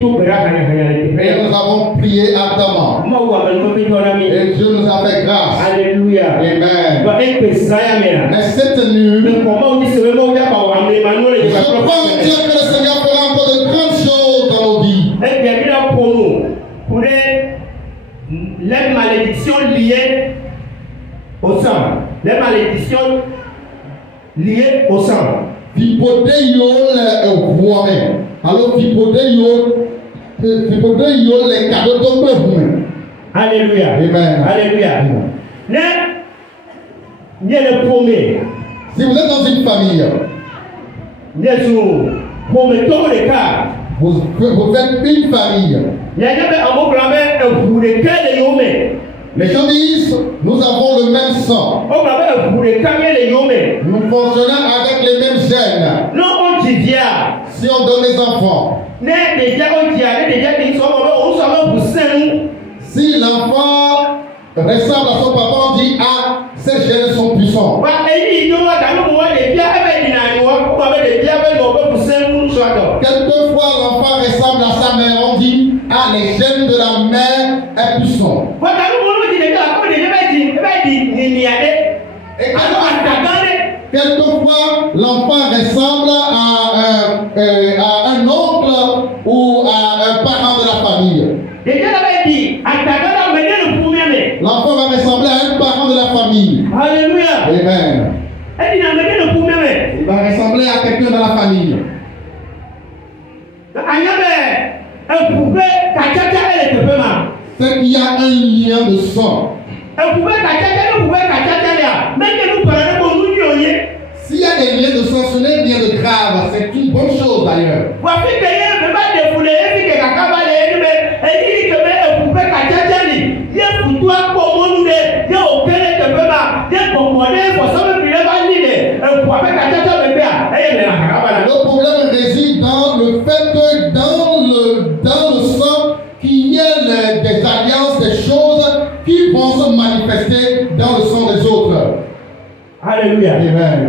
Et nous avons prié ardemment. Et Dieu nous a fait grâce. Alléluia. Amen. Mais cette nuit, je crois que le Seigneur fera encore de grandes choses dans nos vies. Pour les malédictions liées au sang. Les malédictions liées au sang. Alors, les cadeaux de Alléluia. Amen. Alléluia. Si vous êtes dans une famille, vous faites une famille. Les gens disent, nous avons le même sang. Nous fonctionnons avec les mêmes gènes. Si on donne des enfants, si l'enfant ressemble à son papa, on dit, ah, ces gènes sont puissants. Quelquefois, l'enfant ressemble à sa mère, on dit, ah, les gènes de la mère est puissant. Quelquefois, l'enfant ressemble à un oncle ou à un parent de la famille. L'enfant va ressembler à un parent de la famille. Alléluia. Amen. Il va ressembler à quelqu'un dans la famille. C'est qu'il y a un lien de sang. S'il y a des liens de sang, ce n'est rien de grave, c'est une bonne chose d'ailleurs. Le problème réside dans le fait que dans le sang, qu'il y ait des alliances, des choses qui vont se manifester dans le sang des autres. Alléluia. Amen.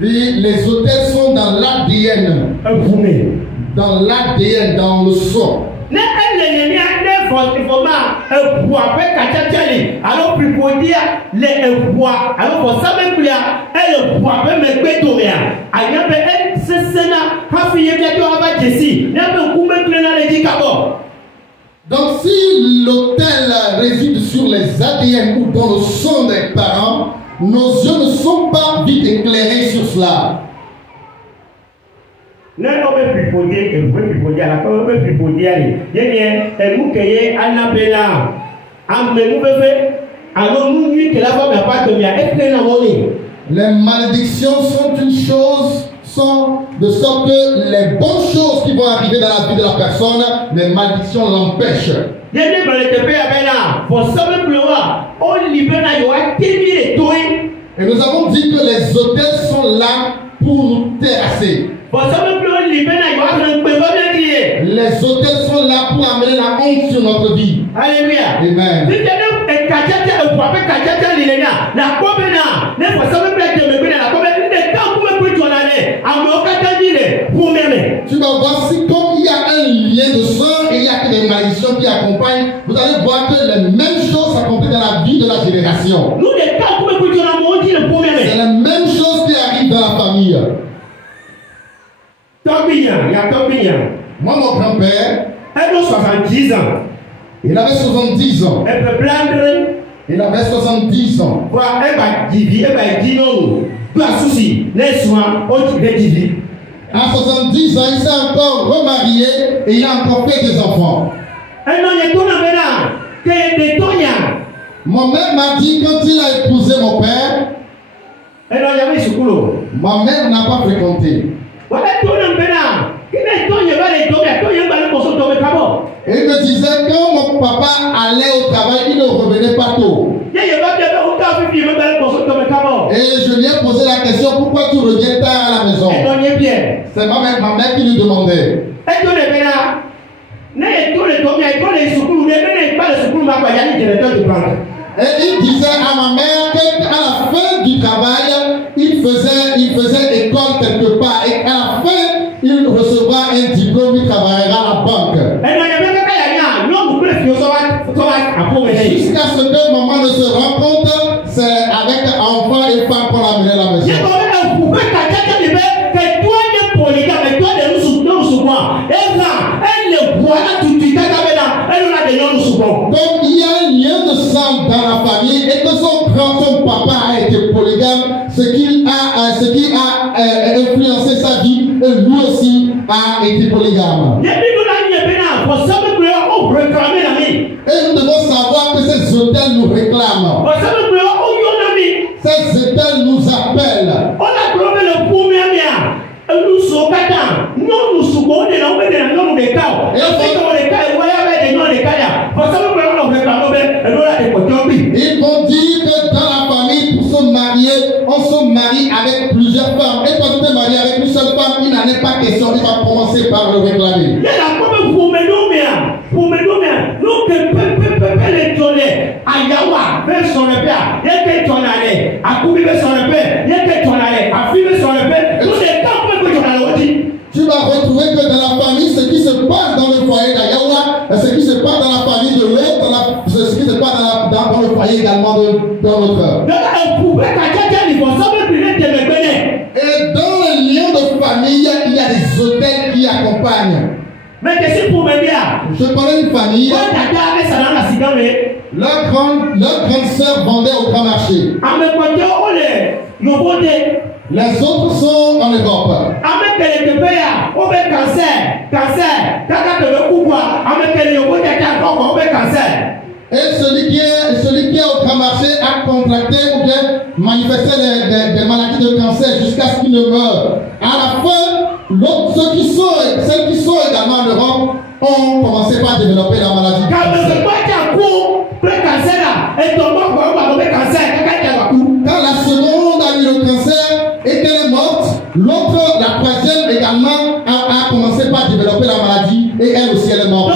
Les hôtels sont dans l'ADN. Dans l'ADN, dans le sang. Alors pour dire les voix, alors pour savoir que elle voit même les bétomia. Il y a un sénat, il y a un donc si l'autel réside sur les ADN ou dans le sang des parents, nos yeux ne sont pas vite éclairés sur cela. Les malédictions sont une chose, sont de sorte que les bonnes choses qui vont arriver dans la vie de la personne, les malédictions l'empêchent. Et nous avons dit que les autels sont là pour nous terrasser. Les autels sont là pour amener la honte sur notre vie. Alléluia. Amen. Tu vas voir si comme il y a un lien de sang et il y a que des malédictions qui accompagnent, vous allez voir que les mêmes choses s'accomplissent dans la vie de la génération. C'est la même chose qui arrive dans la famille. Moi, mon grand-père, il avait 70 ans. Il avait 70 ans. À 70 ans, il s'est encore remarié et il a encore fait des enfants. Mon mère m'a dit quand il a épousé mon père, ma mère n'a pas fréquenté. Et il me disait quand mon papa allait au travail, il ne revenait pas tôt. Et je lui ai posé la question, pourquoi tu reviens tard à la maison? C'est ma mère qui lui demandait. Et il disait à ma mère qu'à la fin du travail, il faisait école quelque part. Et à la fin il recevra un diplôme, il travaillera à la banque. Jusqu'à ce que maman ne se rende compte, c'est avec enfant et femme qu'on l'a mené à la maison. Comme il y a un lien de sang dans la famille et que son papa a été polygame, ce qui a influencé sa vie, et lui aussi a été polygame. Et nous devons savoir que ces hôtels nous réclament. Ces hôtels nous appellent. Ils vont dire que dans la famille, pour se marier, on se marie avec plusieurs femmes. Et quand tu te maries avec une seule femme, il n'en est pas question. Il va commencer par le réclamer. Tu vas retrouver que dans la famille, ce qui se passe dans le foyer d'Ayawa, ce qui se passe dans la famille de l'autre, ce qui se passe dans le foyer également de l'autre. Et dans le lien de famille, il y a des hôtels qui accompagnent. Je connais une famille. Leur grande sœur vendait au grand marché. Les autres sont en Europe. Et celui qui est au grand marché a contracté ou bien manifesté des maladies de cancer jusqu'à ce qu'il ne meure. À la fin, ceux qui sont également en Europe ont commencé par développer la maladie de cancer. Quand la seconde a eu le cancer et qu'elle est morte, l'autre, la troisième également, a commencé par développer la maladie et elle aussi elle est morte.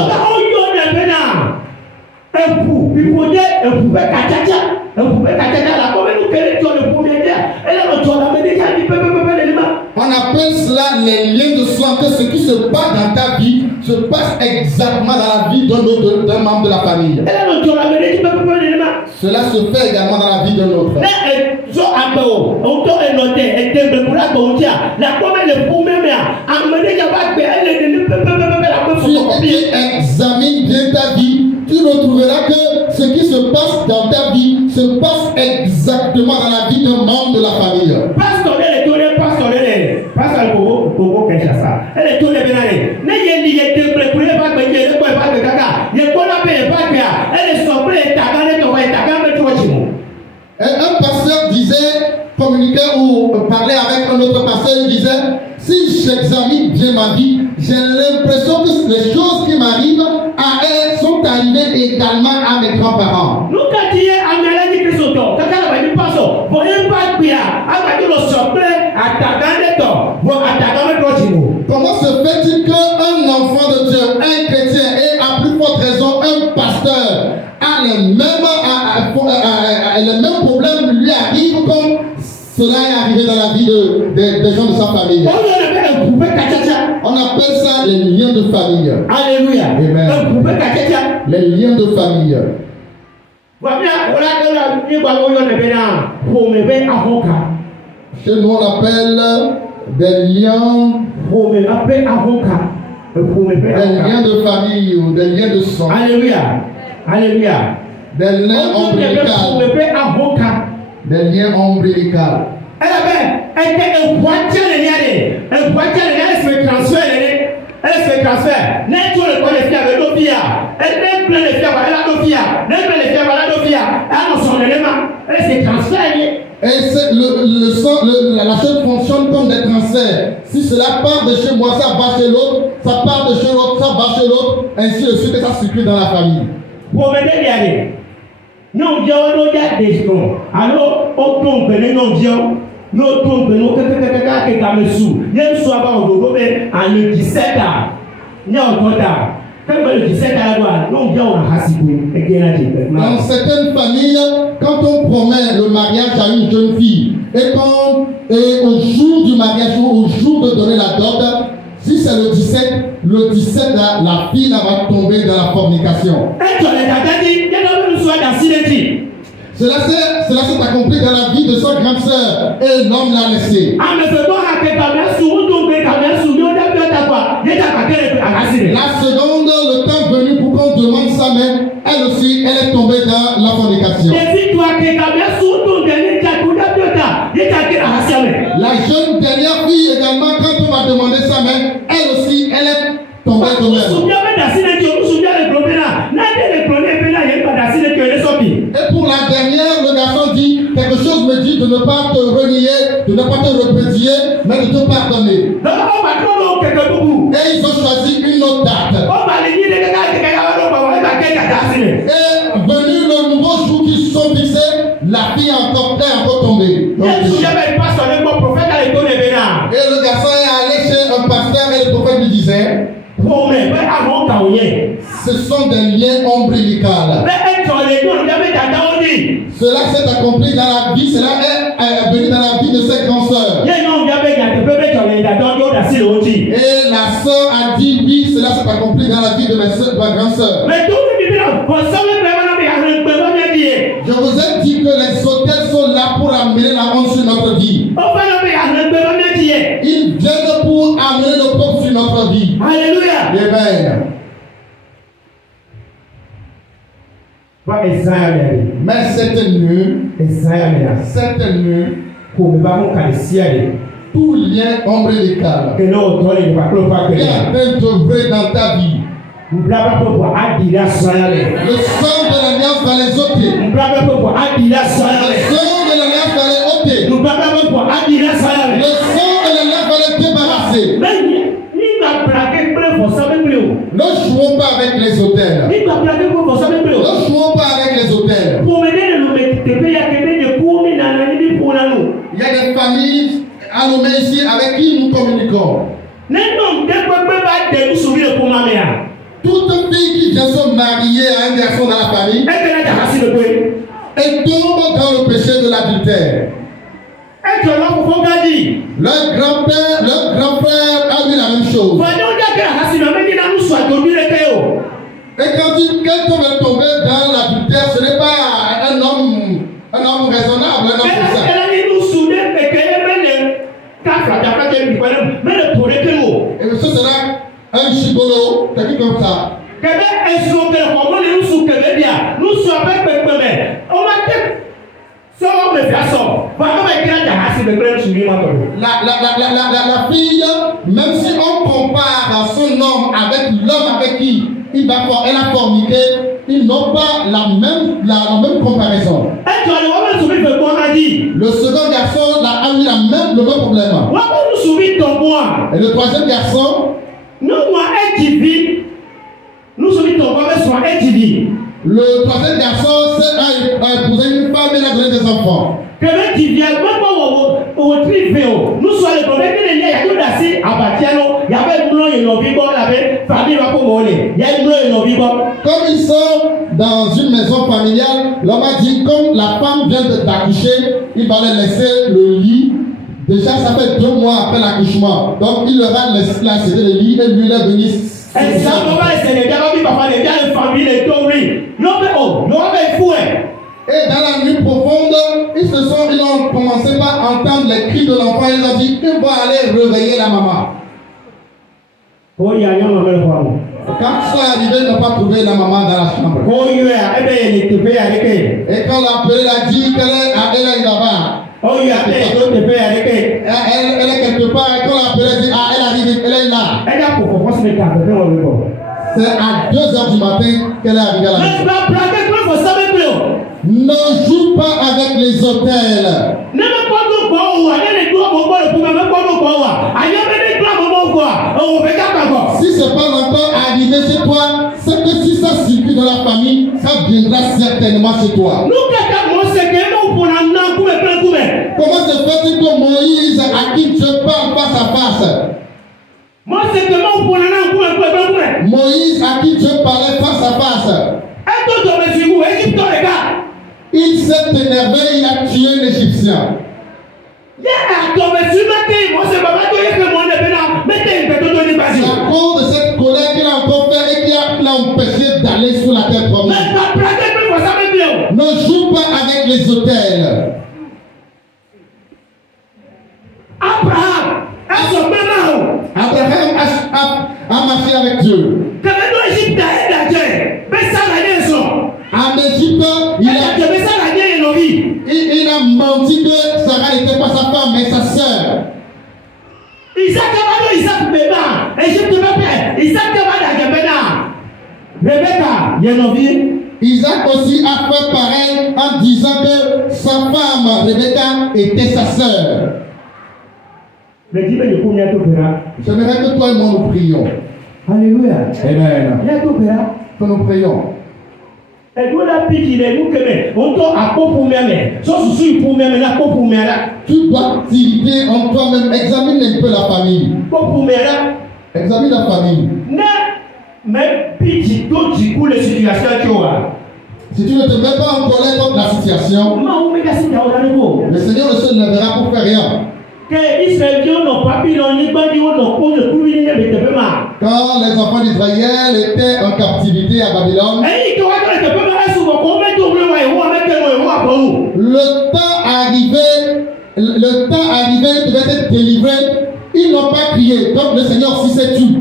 On appelle cela les liens de sang, que ce qui se passe dans ta vie se passe exactement dans la vie d'un membre de la famille. Cela se fait également dans la vie d'un autre. Si tu examines bien ta vie, tu retrouveras que ce qui se passe dans ta vie se passe exactement dans la vie d'un membre de la famille. Un pasteur disait, communiquait ou parlait avec un autre pasteur, il disait, si j'examine bien ma vie, j'ai l'impression que les choses qui m'arrivent à elle sont arrivées également à mes grands-parents. Comment se fait-il qu'un enfant de Dieu, un chrétien et à plus forte raison un pasteur a les mêmes problèmes lui arrivent comme cela est arrivé dans la vie des gens de sa famille? On appelle ça les liens de famille. Alléluia. Amen. Les liens de famille. Chez nous on appelle des liens. Des liens de famille ou des liens de sang. Alléluia. Alléluia. Des liens ombilicaux. Des liens ombilicaux. Et la chose fonctionne comme des transferts. Si cela part de chez moi, ça va chez l'autre, ça part de chez l'autre, ça va chez l'autre, ainsi de suite, et ça circule dans la famille. Non, dans certaines familles, quand on promet le mariage à une jeune fille, et au jour du mariage, au jour de donner la dot, Si c'est le 17 là, la fille là, va tomber dans la fornication. Cela s'est accompli dans la vie de sa grande sœur et l'homme l'a laissé. La seconde, le temps venu pour qu'on demande sa main, elle aussi, elle est tombée dans la fornication. La jeune dernière fille également, quand on va demander sa main, elle aussi, elle est tombée dans la fornication. Et pour la dernière, le garçon dit, quelque chose me dit de ne pas te renier, de ne pas te repentir, mais de te pardonner. Et ils ont choisi une autre date. Et venu le nouveau jour qu'ils se sont fixés, la fille est encore tombée. Et le garçon est allé chez un pasteur et le prophète lui disait, ce sont des liens ombilicaux. Cela s'est accompli dans la vie, cela est venu dans la vie de cette grande sœur. Et la sœur a dit oui, cela s'est accompli dans la vie de ma grande sœur. Je vous ai dit que les hôtels sont là pour amener la honte sur notre vie. Ils viennent pour amener le peuple sur notre vie. Alléluia. Amen. Mais cette nuit, tout lien ombilical qui est œuvré dans ta vie, le sang de l'alliance va les ôter. Le sang de l'alliance va les ôter. Le sang de l'alliance va les débarrasser. Ne jouons pas avec les hôtels. Ne jouons pas avec les hôtels. Il y a des familles à nous mettre ici avec qui nous communiquons. Toute fille qui vient se marier à un garçon dans la famille et tombe dans le péché de l'adultère. Leur grand frère a vu la même chose. Et quand on veut tomber dans l'adultère, ce n'est pas un homme raisonnable, un homme puissant. Et ce sera un chibolo, quelque chose comme ça. La fille, même si on compare son homme avec l'homme avec qui elle a forniqué, ils n'ont pas la même comparaison. Le second garçon a eu le même problème. Et le troisième garçon, le troisième garçon a épousé une femme et il a donné des enfants. Comme ils sont dans une maison familiale, l'homme a dit, comme la femme vient d'accoucher, il va les laisser le lit. Déjà, ça fait 2 mois après l'accouchement. Donc, il leur a laissé le lit et lui il est venu. Et dans la nuit profonde, ils ont commencé par entendre les cris de l'enfant. Ils ont dit, ils vont aller réveiller la maman. Quand ça est arrivé, ils n'ont pas trouvé la maman dans la chambre. Et quand l'appelé a dit qu'elle est là-bas. Elle est quelque part. Et quand l'appelé a dit, elle arrive, elle est là. C'est à 2h du matin qu'elle est arrivée à la maison. Ne joue pas avec les hôtels. Si ce n'est pas encore arrivé chez toi, c'est que si ça circule dans la famille, ça viendra certainement chez toi. Comment se fait-il que Moïse, à qui Dieu parle face à face, Moïse, à qui Dieu parlait face à face, il s'est énervé, il a tué l'Égyptien. aller sur la terre promise. Ne joue pas avec les autels. Abraham a marché avec Dieu. En Égypte, il a menti que Sarah n'était pas sa femme, mais sa sœur. Isaac aussi a fait pareil en disant que sa femme, Rebecca, était sa sœur. J'aimerais que toi et moi nous prions. Alléluia. Amen. Que nous prions. Tu dois t'irriter en toi-même. Examine un peu la famille. Examine la famille. Si tu ne te mets pas en colère contre la situation, le Seigneur ne se lèvera pour faire rien. Quand les enfants d'Israël étaient en captivité à Babylone, le temps arrivé, ils devaient être délivrés. Ils n'ont pas crié. Donc le Seigneur s'y s'est tué.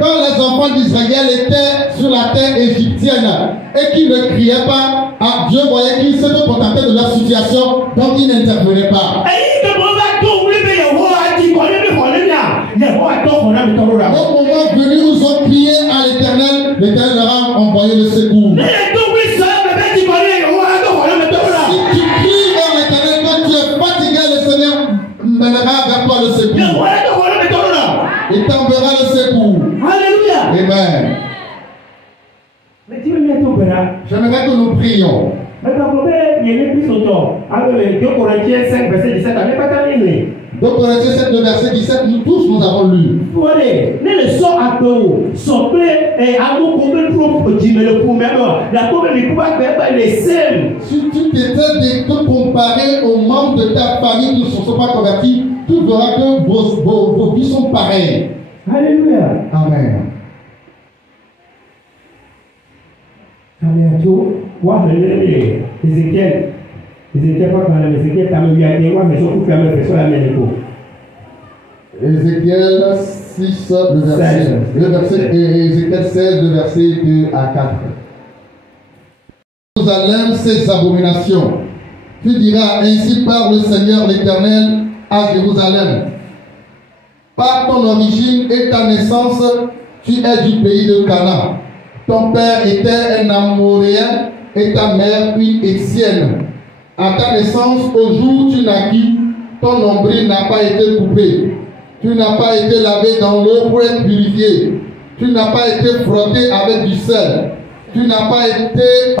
Quand les enfants d'Israël étaient sur la terre égyptienne et qu'ils ne criaient pas, Dieu voyait qu'ils se contentaient de leur situation, donc ils n'intervenaient pas. Au moment venu, ils ont crié à l'Éternel, l'Éternel leur a envoyé le secours. Si tu cries vers l'Éternel quand tu es fatigué, le Seigneur mènera vers toi le secours. Il t'enverra le secours. Alléluia. Amen. J'aimerais que nous prions. 2 Corinthiens 7, le verset 17, nous tous nous avons lu. Si tu t'étais de comparer aux membres de ta famille qui ne sont pas convertis, tu verras que vos vies sont pareilles. Alléluia. Amen. Ézéchiel 6, le verset Ézéchiel 16, le verset 2 à 4. Jérusalem, ses abominations. Tu diras, ainsi parle le Seigneur l'Éternel à Jérusalem. Par ton origine et ta naissance, tu es du pays de Canaan. Ton père était un Amoréen et ta mère une Hétienne. À ta naissance, au jour où tu naquis, ton nombril n'a pas été coupé. Tu n'as pas été lavé dans l'eau pour être purifié. Tu n'as pas été frotté avec du sel. Tu n'as pas été